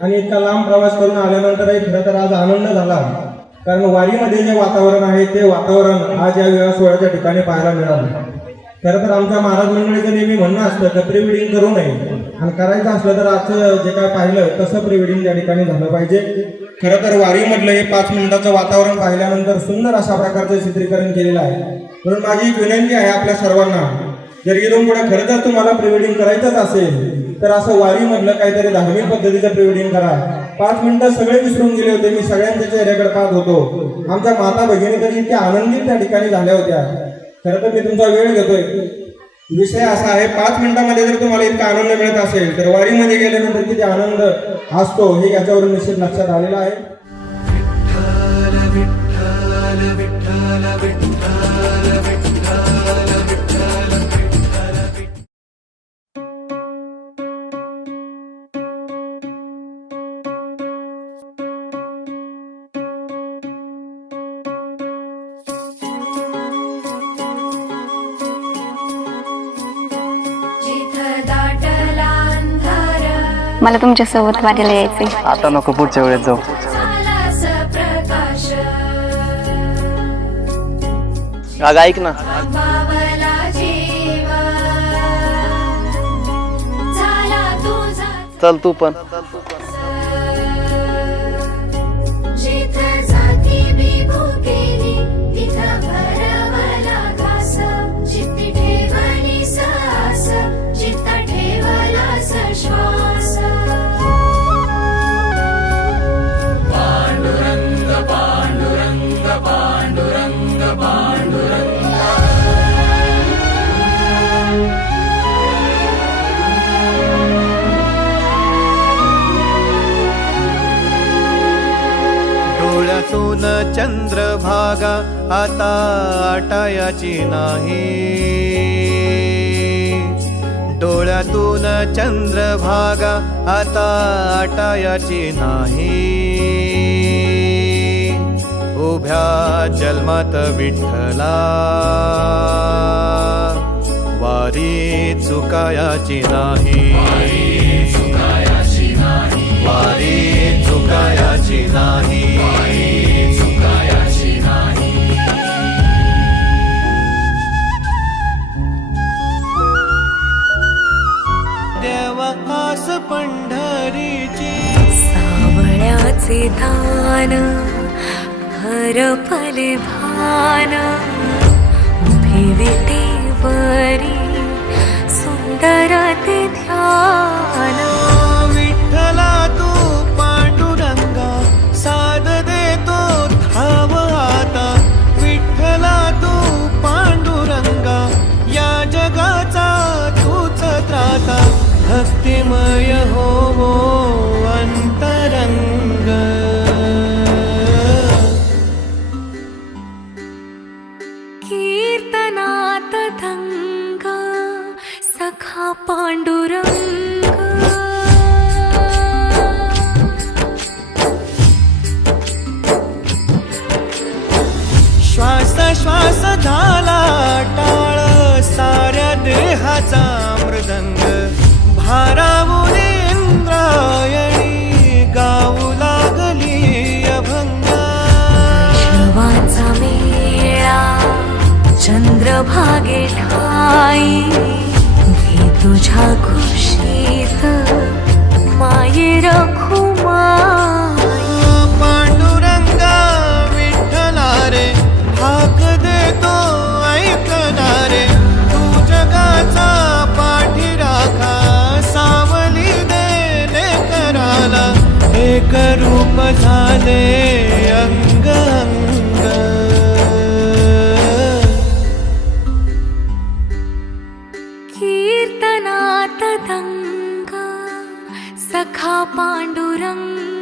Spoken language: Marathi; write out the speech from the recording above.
आणि इतका लांब प्रवास करून आल्यानंतरही खरं तर आज आनंद झाला, कारण वारीमध्ये जे वातावरण आहे ते वातावरण आज या विवाह सोहळ्याच्या ठिकाणी पाहायला मिळालं. खरं तर आमच्या महाराज मंडळीचं नेहमी म्हणणं असतं की प्री वेडिंग करू नये, आणि करायचं असलं तर आजचं जे काय पाहिलं तसं प्री वेडिंग त्या ठिकाणी झालं पाहिजे. खरं तर वारीमधलं हे 5 मिनिटाचं वातावरण पाहिल्यानंतर सुंदर अशा प्रकारचं चित्रीकरण केलेलं आहे. म्हणून माझी एक विनंती आहे आपल्या सर्वांना, जर इथून पुढे खरं तर तुम्हाला प्री वेडिंग करायचंच असेल तर असं वारीमधलं काहीतरी धार्मिक पद्धतीचं प्री वेडिंग करा. 5 मिनिटं सगळे विसरून गेले होते, मी सगळ्यांच्या चेहऱ्याकडे पाहत होतो. आमच्या माता भगिनी तरी इतक्या आनंदित त्या ठिकाणी झाल्या होत्या. खरं तर मी तुमचा वेळ घेतोय. विषय असा आहे, 5 मिनिटांमध्ये जर तुम्हाला इतका आनंद मिळत असेल तर वारीमध्ये गेल्यानंतर किती आनंद असतो हे याच्यावरून निश्चित लक्षात आलेला आहे. मला तुमच्यासोबत वारीला यायचंय. आता नको, पुढच्या वेळेस जाऊ. अगं ऐक ना, चल तू पण. डोळ्यातून चंद्रभागा आता आटायाची नाही. डोळ्यातून चंद्रभागा आता आटायाची नाही. उभ्या जन्मात विठ्ठला वारी चुकायाची नाही. वारी चुकायाची नाही. देवास पंढरीची सावळ्याचे दान हरपले भान उभे विटेवरी सुंदर ते ध्यान. विठ्ठला तू पांडुरंगा साध देतो धाव आता. विठ्ठला तू पांडुरंगा या जगाचा तूच त्राता. भक्तिमय होवो अंतरंग. कीर्तनात धंग सखा पांडुरंग. श्वास श्वास झाला टाळ साऱ्या देहाचा मृदंग. भारावुनी इंद्रायणी गाऊ लागली अभंगा. वैष्णवांचा मेळा चंद्रभागे ठाई. घे तुझ्या खुशीत माये रखुमाई. पांडुरंगा विठ्ठला रे हाक देतो ऐकना रे. तू जगाचा पाठी राखा सावली दे कराला. एक रूप झाले अंग अंग. कीर्तनात दंग सखा पांडुरंग.